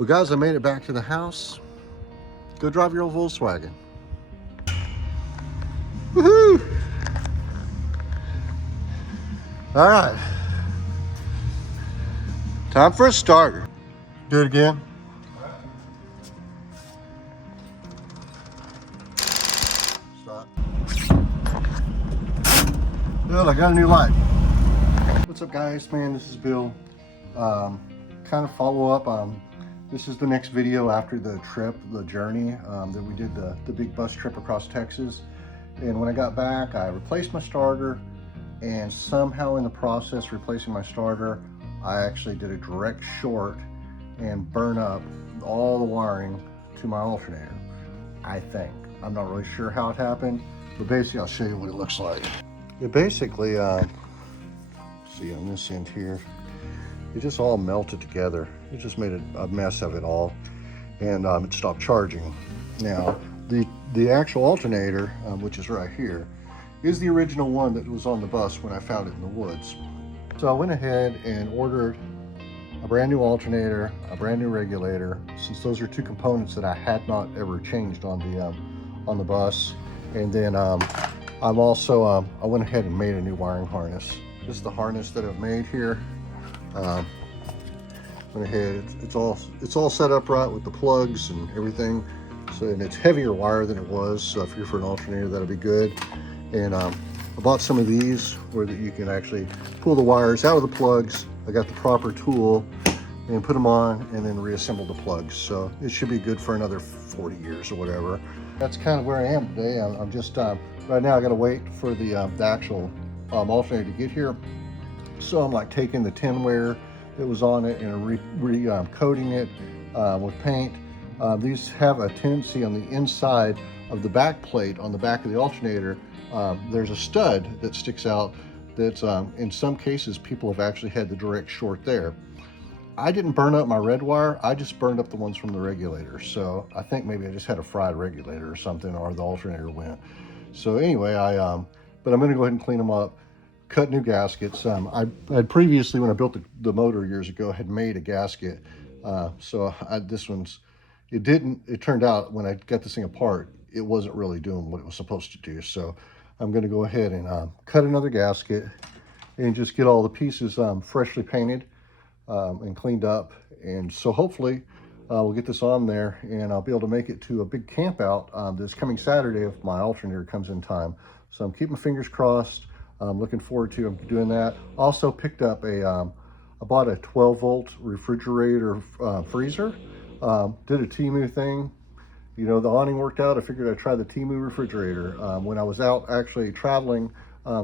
Well guys, I made it back to the house. Go drive your old Volkswagen. Woohoo! All right. Time for a starter. Do it again. Stop. Well, I got a new light. What's up guys, man, this is Bill. Kind of follow up on, this is the next video after the trip, the journey that we did, the big bus trip across Texas. And when I got back, I replaced my starter, and somehow in the process replacing my starter, I actually did a direct short and burn up all the wiring to my alternator, I think. I'm not really sure how it happened, but basically I'll show you what it looks like. It basically, see on this end here, it just all melted together. It just made a mess of it all, and it stopped charging. Now, the actual alternator, which is right here, is the original one that was on the bus when I found it in the woods. So I went ahead and ordered a brand new alternator, a brand new regulator, since those are two components that I had not ever changed on the bus. And then I went ahead and made a new wiring harness. This is the harness that I've made here. Went ahead, it's all set up right with the plugs and everything. So, and it's heavier wire than it was, so if you're for an alternator, that'll be good. And I bought some of these where that you can actually pull the wires out of the plugs. I got the proper tool and put them on and then reassemble the plugs. So it should be good for another 40 years or whatever. That's kind of where I am today. I'm just, right now I gotta wait for the actual alternator to get here. So I'm like taking the tinware that was on it and coating it with paint. These have a tendency on the inside of the back plate on the back of the alternator. There's a stud that sticks out that's in some cases people have actually had the direct short there. I didn't burn up my red wire, I just burned up the ones from the regulator. So I think maybe I just had a fried regulator or something, or the alternator went. So anyway, but I'm gonna go ahead and clean them up, cut new gaskets. I had previously, when I built the motor years ago, had made a gasket. This one's, it turned out when I got this thing apart, it wasn't really doing what it was supposed to do. So I'm going to go ahead and cut another gasket and just get all the pieces freshly painted and cleaned up. And so hopefully we'll get this on there and I'll be able to make it to a big camp out this coming Saturday if my alternator comes in time. So I'm keeping my fingers crossed. I'm looking forward to doing that. Also picked up I bought a 12-volt refrigerator freezer. Did a Temu thing. You know, the awning worked out. I figured I'd try the Temu refrigerator. When I was out actually traveling,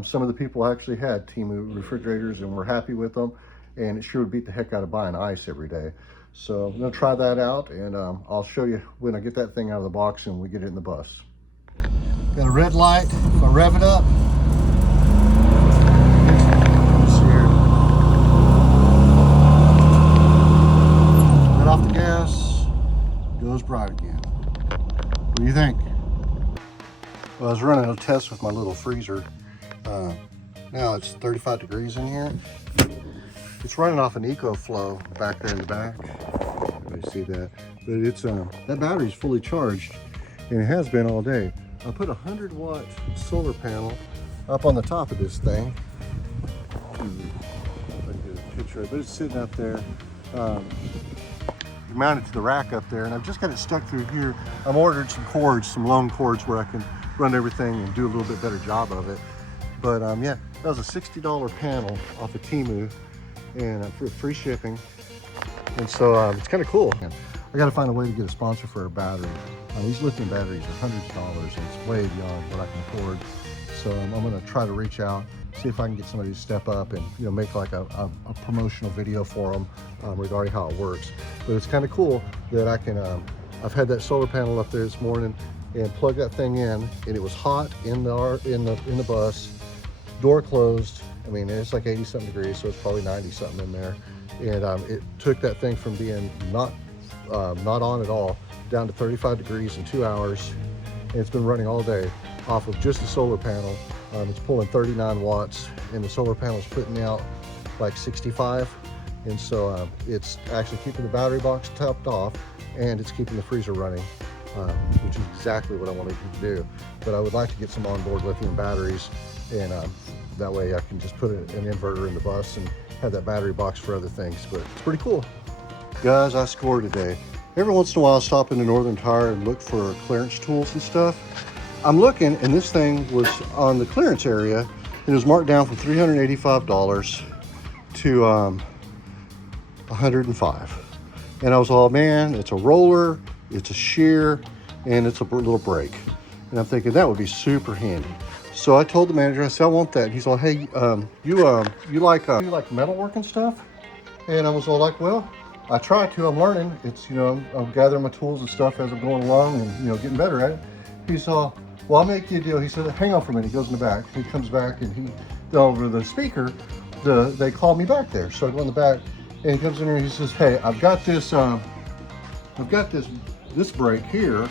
some of the people actually had Temu refrigerators and were happy with them. And it sure would beat the heck out of buying ice every day. So I'm gonna try that out, and I'll show you when I get that thing out of the box and we get it in the bus. Got a red light. If I rev it up, off the gas, goes bright again. What do you think? Well, I was running a test with my little freezer. Now it's 35 degrees in here. It's running off an EcoFlow back there in the back. You see that? But it's that battery's fully charged, and it has been all day. I put a 100-watt solar panel up on the top of this thing. I can get a picture of it, but it's sitting up there. Mounted to the rack up there, and I've just got it stuck through here. I've ordered some cords, some lone cords where I can run everything and do a little bit better job of it. But yeah, that was a $60 panel off of Temu, and for free shipping. And so it's kind of cool. I got to find a way to get a sponsor for a battery. These lithium batteries are hundreds of dollars, and it's way beyond what I can afford. So I'm going to try to reach out, see if I can get somebody to step up and make like a promotional video for them regarding how it works. But it's kind of cool that I can. I've had that solar panel up there this morning and plugged that thing in, and it was hot in the bus. Door closed. I mean, it's like 80-something degrees, so it's probably 90-something in there. And it took that thing from being not on at all down to 35 degrees in 2 hours. And it's been running all day off of just the solar panel. It's pulling 39 watts, and the solar panel is putting out like 65. And so it's actually keeping the battery box topped off, and it's keeping the freezer running, which is exactly what I wanted to do. But I would like to get some onboard lithium batteries, and that way I can just put an inverter in the bus and have that battery box for other things. But it's pretty cool. Guys, I scored today. Every once in a while I stop into Northern Tire and look for clearance tools and stuff. I'm looking, and this thing was on the clearance area, and it was marked down from $385 to $105. And I was all, man, it's a roller, it's a shear, and it's a little brake. And I'm thinking that would be super handy. So I told the manager, I said, I want that. And he's all, hey, you like metalwork and stuff? And I was all like, well, I try to. I'm learning. It's, I'm gathering my tools and stuff as I'm going along, and getting better at it. He's all, well, I'll make you a deal. He said, hang on for a minute. He goes in the back. He comes back, and over the speaker, they called me back there. So I go in the back, and he comes in here and he says, hey, I've got this brake here,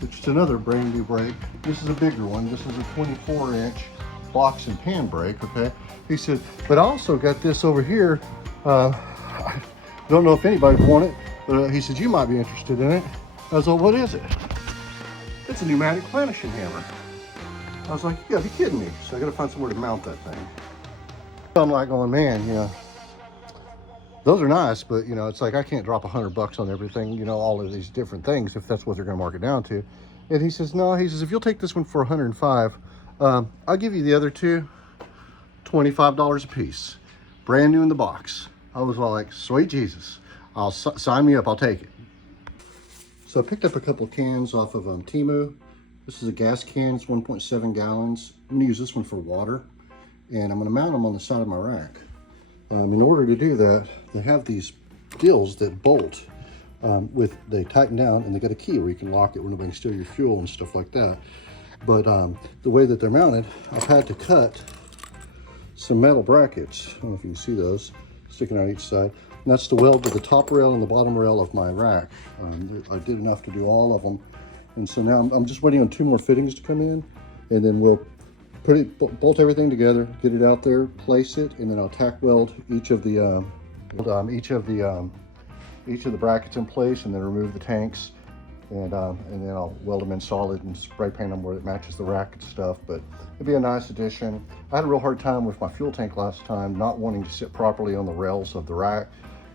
which is another brand new brake. This is a bigger one. This is a 24-inch box and pan brake, okay? He said, but I also got this over here. I don't know if anybody want it, but he said, you might be interested in it. I was like, what is it? It's a pneumatic planishing hammer. I was like, you gotta be kidding me. So I gotta find somewhere to mount that thing. I'm like going, man, those are nice, but it's like I can't drop $100 on everything, all of these different things if that's what they're gonna mark it down to. And he says, no, he says, if you'll take this one for $105, I'll give you the other two, $25 a piece. Brand new in the box. I was all like, sweet Jesus, sign me up, I'll take it. So I picked up a couple of cans off of Temu. This is a gas can, it's 1.7 gallons. I'm gonna use this one for water, and I'm gonna mount them on the side of my rack. In order to do that, they have these gills that bolt they tighten down, and they got a key where you can lock it where nobody can steal your fuel and stuff like that. But the way that they're mounted, I've had to cut some metal brackets. I don't know if you can see those sticking out each side. And that's to weld to the top rail and the bottom rail of my rack. I did enough to do all of them. And so now I'm just waiting on 2 more fittings to come in, and then we'll bolt everything together, get it out there, place it, and then I'll tack weld each of the brackets in place, and then remove the tanks, and then I'll weld them in solid and spray paint them where it matches the rack and stuff. But it'd be a nice addition. I had a real hard time with my fuel tank last time, not wanting to sit properly on the rails of the rack,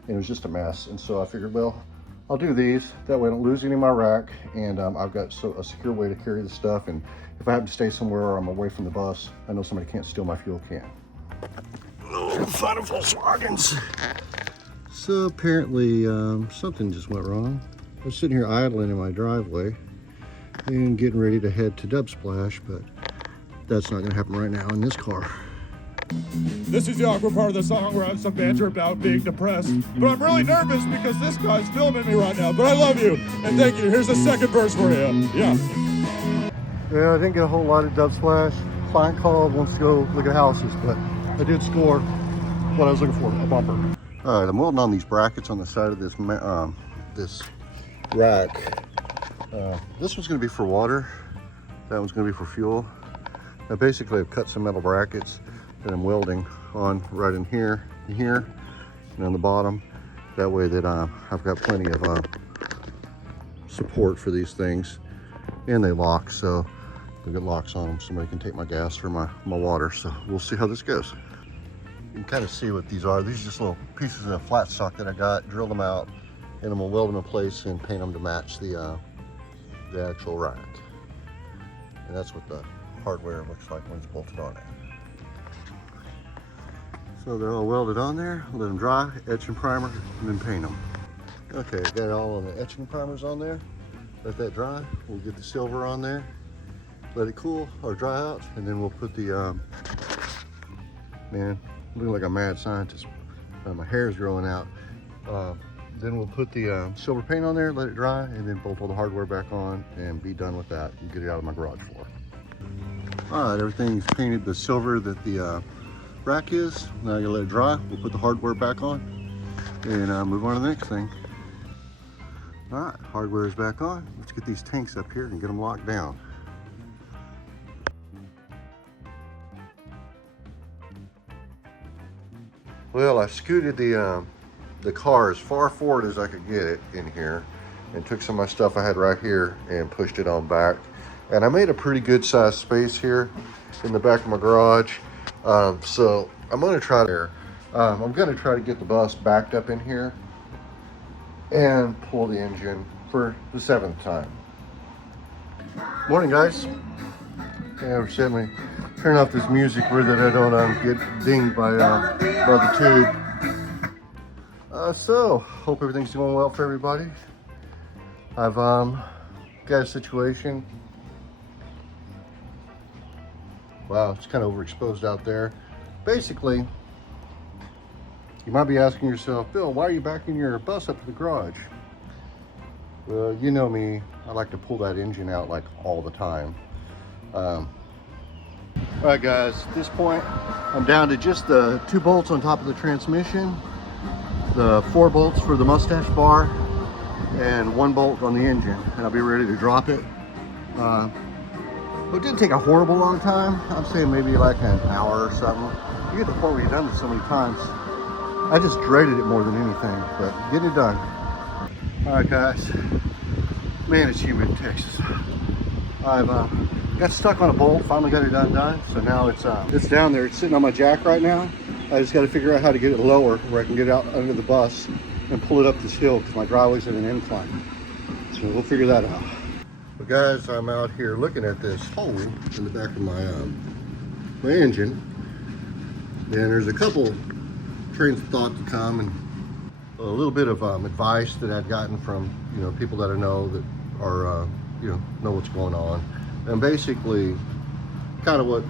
and it was just a mess. And so I figured, well, I'll do these. That way I don't lose any of my rack, and I've got a secure way to carry the stuff. And if I have to stay somewhere or I'm away from the bus, I know somebody can't steal my fuel can. Oh, fun of Volkswagens. So apparently something just went wrong. I was sitting here idling in my driveway and getting ready to head to Dubsplash, but that's not gonna happen right now in this car. This is the awkward part of the song where I have some banter about being depressed, but I'm really nervous because this guy's filming me right now. But I love you, and thank you. Here's the second verse for you. Yeah, I didn't get a whole lot of Dubsplash. Client called, wants to go look at houses, but I did score what I was looking for, a bumper. All right, I'm welding on these brackets on the side of this this rack. This one's gonna be for water. That one's gonna be for fuel. Now basically I've cut some metal brackets that I'm welding on right in here, and on the bottom. That way that I've got plenty of support for these things. And they lock, so they've got locks on them. Somebody can take my gas or my water. So we'll see how this goes. You can kind of see what these are. These are just little pieces of flat stock that I got, drilled them out, and I'm gonna weld them in place and paint them to match the actual rack. And that's what the hardware looks like when it's bolted on it. So they're all welded on there. Let them dry, etch and primer, and then paint them. Okay, got all of the etching primers on there. Let that dry. We'll get the silver on there, let it cool or dry out, and then we'll put the, man, looking like a mad scientist. My hair's growing out. Then we'll put the silver paint on there, let it dry, and then bolt all the hardware back on and be done with that and get it out of my garage floor. All right, everything's painted the silver that the rack is. Now you let it dry. We'll put the hardware back on and move on to the next thing. All right, hardware is back on. Let's get these tanks up here and get them locked down. Well, I scooted the the car as far forward as I could get it in here, and took some of my stuff I had right here and pushed it on back. And I made a pretty good sized space here in the back of my garage. So I'm going to try to get the bus backed up in here and pull the engine for the 7th time. Morning, guys. Yeah, we're certainly turning off this music where that I don't get dinged by the tube. So hope everything's going well for everybody. I've got a situation. Wow, it's kind of overexposed out there. Basically, you might be asking yourself, Bill, why are you backing your bus up to the garage? Well, you know me, I like to pull that engine out like all the time. All right, guys, at this point, I'm down to just the 2 bolts on top of the transmission, the 4 bolts for the mustache bar, and 1 bolt on the engine, and I'll be ready to drop it. It didn't take a horrible long time. I'm saying maybe like an hour or something. You get to the point where you've done this so many times. I just dreaded it more than anything, but get it done. All right, guys. Man, it's humid in Texas. I've got stuck on a bolt, finally got it undone. So now it's down there. It's sitting on my jack right now. I just got to figure out how to get it lower where I can get it out under the bus and pull it up this hill because my driveway's at an incline. So we'll figure that out. But guys, I'm out here looking at this hole in the back of my engine, and there's a couple trains of thought to come, and a little bit of advice that I'd gotten from people that I know that are know what's going on, and basically kind of what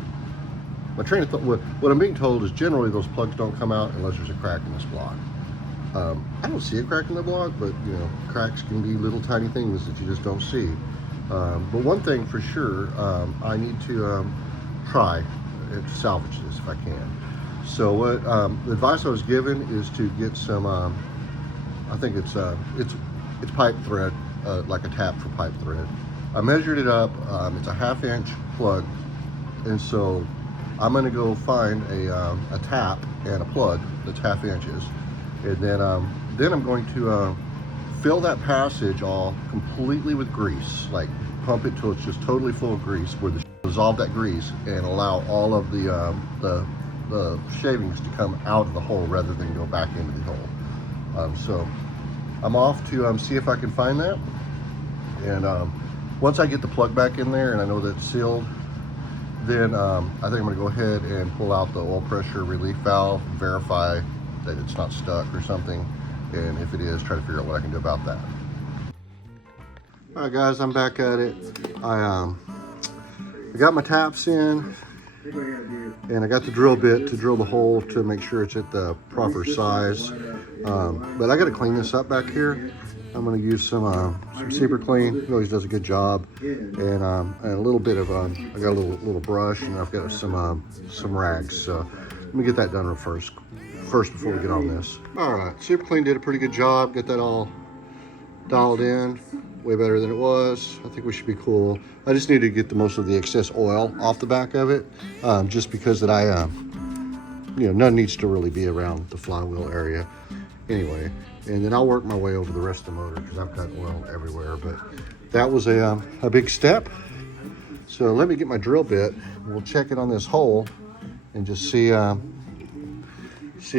my train of thought, what I'm being told is generally those plugs don't come out unless there's a crack in this block. I don't see a crack in the block, but cracks can be little tiny things that you just don't see. But one thing for sure, I need to try to salvage this if I can. So what the advice I was given is to get some, I think it's pipe thread, like a tap for pipe thread. I measured it up. It's a 1/2 inch plug, and so I'm going to go find a tap and a plug that's 1/2 inches, and then I'm going to fill that passage all completely with grease, like pump it till it's just totally full of grease, where the dissolve that grease and allow all of the shavings to come out of the hole rather than go back into the hole. So I'm off to see if I can find that, and once I get the plug back in there and I know that it's sealed, then I think I'm going to go ahead and pull out the oil pressure relief valve, verify that it's not stuck or something, and if it is, try to figure out what I can do about that. All right, guys, I'm back at it. I got my taps in, and I got the drill bit to drill the hole to make sure it's at the proper size. But I got to clean this up back here. I'm going to use some Super Clean. It always does a good job, and a little bit of I got a little brush, and I've got some rags. So let me get that done first before we get on this. All right, Super Clean did a pretty good job. Get that all dialed in, way better than it was. I think we should be cool. I just need to get the most of the excess oil off the back of it, just because that none needs to really be around the flywheel area anyway. And then I'll work my way over the rest of the motor because I've got oil everywhere. But that was a big step. So let me get my drill bit. We'll check it on this hole and just see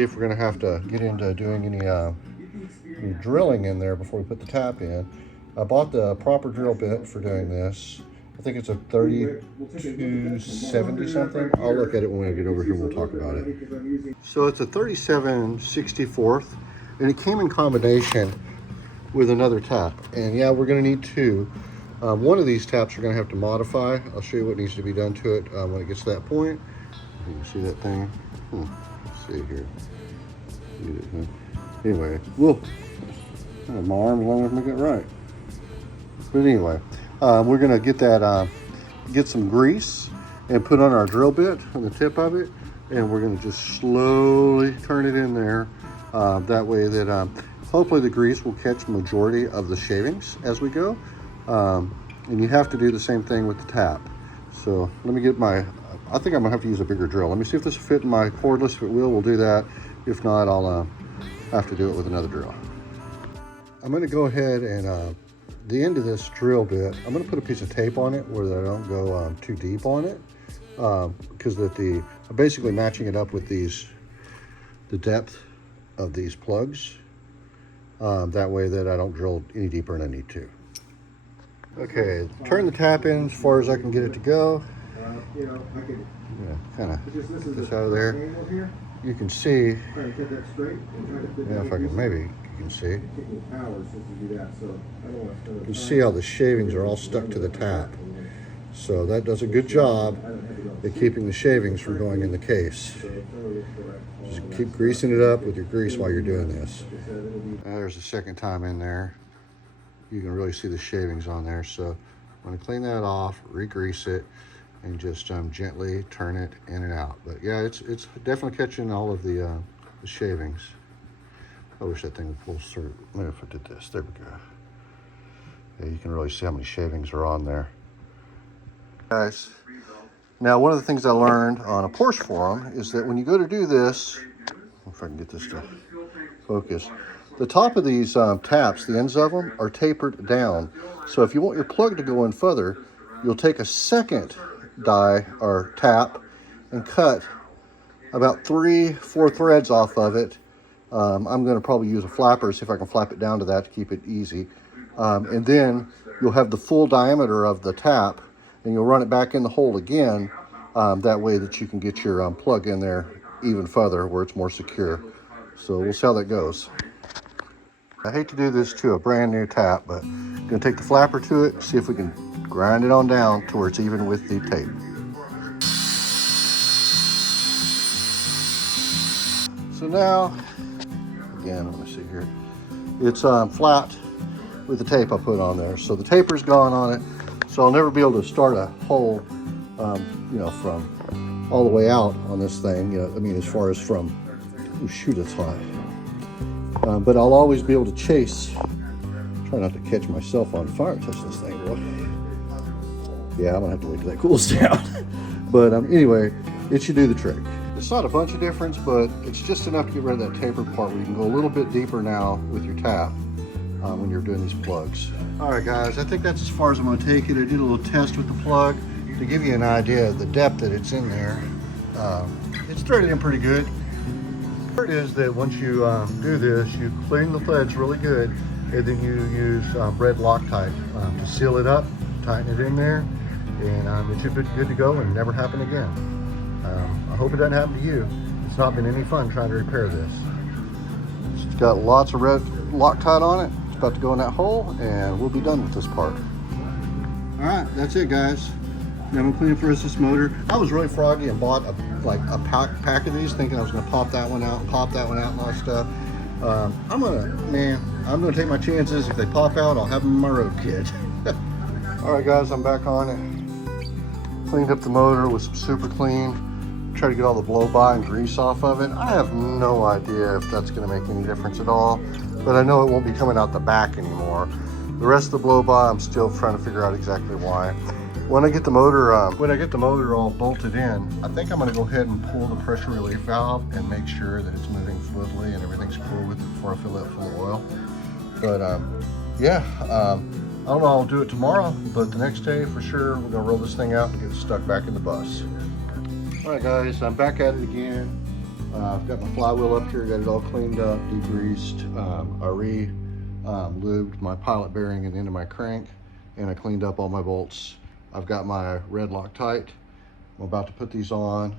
if we're gonna have to get into doing any drilling in there before we put the tap in. I bought the proper drill bit for doing this. I think it's a 3270 something. I'll look at it when I get over here and we'll talk about it. So it's a 37/64, and it came in combination with another tap. And yeah, we're gonna need 2. One of these taps we're gonna have to modify. I'll show you what needs to be done to it when it gets to that point. You can see that thing. Let's see here. Anyway, my arm's long enough to make it right. But anyway, we're gonna get that, get some grease and put on our drill bit on the tip of it, and we're gonna just slowly turn it in there. That way that hopefully the grease will catch the majority of the shavings as we go. And you have to do the same thing with the tap. So let me get I think I'm gonna have to use a bigger drill. Let me see if this will fit in my cordless. If it will, we'll do that. If not, I'll have to do it with another drill. I'm going to go ahead and the end of this drill bit, I'm going to put a piece of tape on it where I don't go too deep on it, because I'm basically matching it up with the depth of these plugs, that way that I don't drill any deeper than I need to. Okay, turn the tap in as far as I can get it to go. Yeah, kind of get this out of there. You can see, yeah, if I can, maybe you can see. You can see how the shavings are all stuck to the tap. So that does a good job at keeping the shavings from going in the case. Just keep greasing it up with your grease while you're doing this. There's the second time in there. You can really see the shavings on there. So I'm going to clean that off, re-grease it, and just gently turn it in and out. But yeah, it's definitely catching all of the shavings. I wish that thing would pull through. Maybe if I did this, there we go. Yeah, you can really see how many shavings are on there. Guys, now one of the things I learned on a Porsche forum is that when you go to do this, if I can get this to focus, the top of these taps, the ends of them, are tapered down. So if you want your plug to go in further, you'll take a second die or tap and cut about 3-4 threads off of it. I'm going to probably use a flapper, see if I can flap it down to that to keep it easy. And then you'll have the full diameter of the tap, and you'll run it back in the hole again, that way that you can get your plug in there even further where it's more secure. So we'll see how that goes. I hate to do this to a brand new tap, but I'm going to take the flapper to it, see if we can grind it on down to where it's even with the tape. So now, again, I'm going to see here, it's flat with the tape I put on there. So the taper's gone on it, so I'll never be able to start a hole, from all the way out on this thing. I mean, as far as from, oh shoot, it's hot. But I'll always be able to chase. Try not to catch myself on fire touching this thing. Yeah, I'm gonna have to wait till that cools down. But anyway, it should do the trick. It's not a bunch of difference, but it's just enough to get rid of that tapered part where you can go a little bit deeper now with your tap when you're doing these plugs. All right, guys, I think that's as far as I'm gonna take it. I did a little test with the plug to give you an idea of the depth that it's in there. It's threaded in pretty good. The part is that once you do this, you clean the threads really good, and then you use red Loctite to seal it up, tighten it in there, and it should be good to go and never happen again. I hope it doesn't happen to you. It's not been any fun trying to repair this. It's got lots of red Loctite on it. It's about to go in that hole, and we'll be done with this part. All right, that's it, guys. Now I'm cleaning for this motor. I was really froggy and bought a pack of these, thinking I was gonna pop that one out and pop that one out and all that stuff. I'm gonna take my chances. If they pop out, I'll have them in my road kit. All right, guys, I'm back on it. Cleaned up the motor with some super clean. Try to get all the blow by and grease off of it. I have no idea if that's gonna make any difference at all, but I know it won't be coming out the back anymore. The rest of the blow by, I'm still trying to figure out exactly why. When I get the motor, all bolted in, I think I'm going to go ahead and pull the pressure relief valve and make sure that it's moving fluidly and everything's cool with it before I fill it full of oil. But I don't know, I'll do it tomorrow, but the next day for sure we're going to roll this thing out and get it stuck back in the bus. All right, guys, I'm back at it again. I've got my flywheel up here, got it all cleaned up, degreased. I lubed my pilot bearing and the end of my crank, and I cleaned up all my bolts. I've got my red Loctite. I'm about to put these on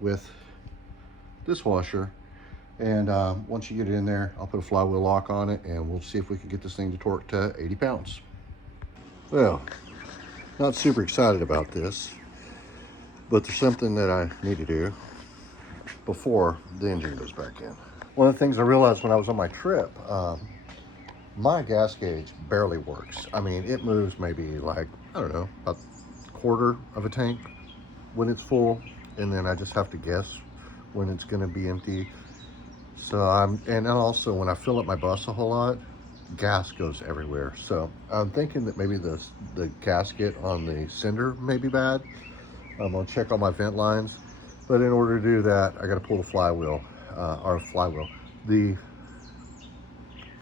with this washer. And once you get it in there, I'll put a flywheel lock on it, and we'll see if we can get this thing to torque to 80 pounds. Well, not super excited about this, but there's something that I need to do before the engine goes back in. One of the things I realized when I was on my trip, my gas gauge barely works. I mean, it moves maybe like, I don't know, about a quarter of a tank when it's full, and then I just have to guess when it's gonna be empty. So and also when I fill up my bus a whole lot, gas goes everywhere. So I'm thinking that maybe the gasket on the cinder may be bad. I'm gonna check all my vent lines, but in order to do that, I gotta pull the flywheel, the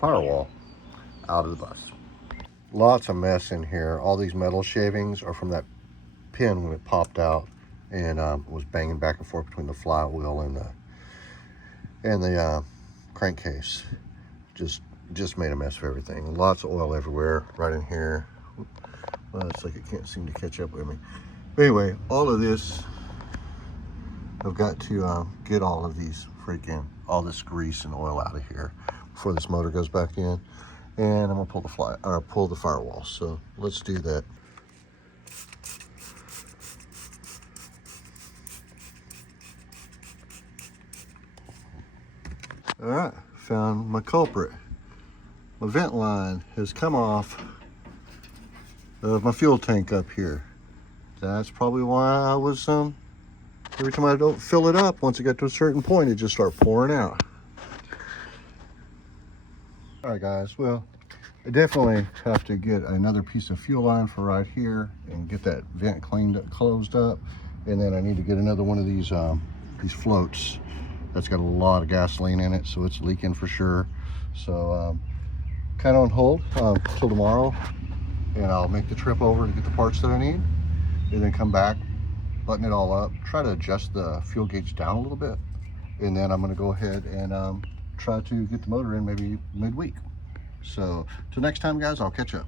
firewall out of the bus. Lots of mess in here. All these metal shavings are from that pin when it popped out and was banging back and forth between the flywheel and the crankcase. Just made a mess of everything. Lots of oil everywhere, right in here. Well, it's like it can't seem to catch up with me. But anyway, all of this, I've got to get all of these all this grease and oil out of here before this motor goes back in. And I'm gonna pull the firewall. So let's do that. All right, found my culprit. My vent line has come off of my fuel tank up here. That's probably why I was, every time I don't fill it up, once it got to a certain point, it just started pouring out. All right, guys, well, I definitely have to get another piece of fuel line for right here and get that vent closed up. And then I need to get another one of these floats. That's got a lot of gasoline in it, so it's leaking for sure. So kind of on hold till tomorrow, and I'll make the trip over to get the parts that I need, and then come back, button it all up, try to adjust the fuel gauge down a little bit, and then I'm going to go ahead and try to get the motor in maybe midweek. So till next time, guys, I'll catch up.